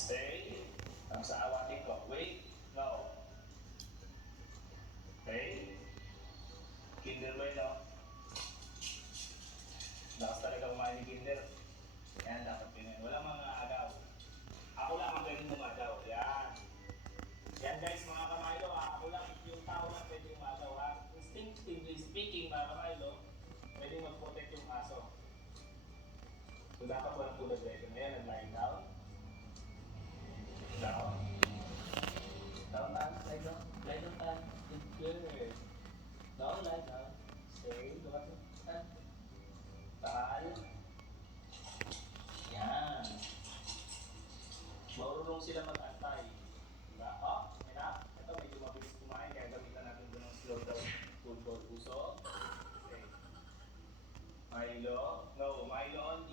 Stay. Ang sa awatin ko. Wait. No. Okay. Kinder ba yun, no? Lakas talaga kumain ni Kinder. Yan, dapat pinag. Walang mga agaw. Ako lang ang pwedeng umagaw. Yan. Yan guys, mga kamaylo, ako lang yung tao lang pwedeng umagaw. Instinctively speaking, mga kamaylo, pwedeng mag-protect yung aso. So dapat walang food aggression. Ngayon, nag-lying down. Down. Down, down. Lie down. Lie down, down. Good. Down, lie down. Stay. Look at me. Taal. Yan. Marunong sila mag-antay. Diba? Oh, enough. Ito, medyo mabilis kumain. Kaya gamitan natin doon ng slow down. Football puso. Okay. Milo. No, Milo on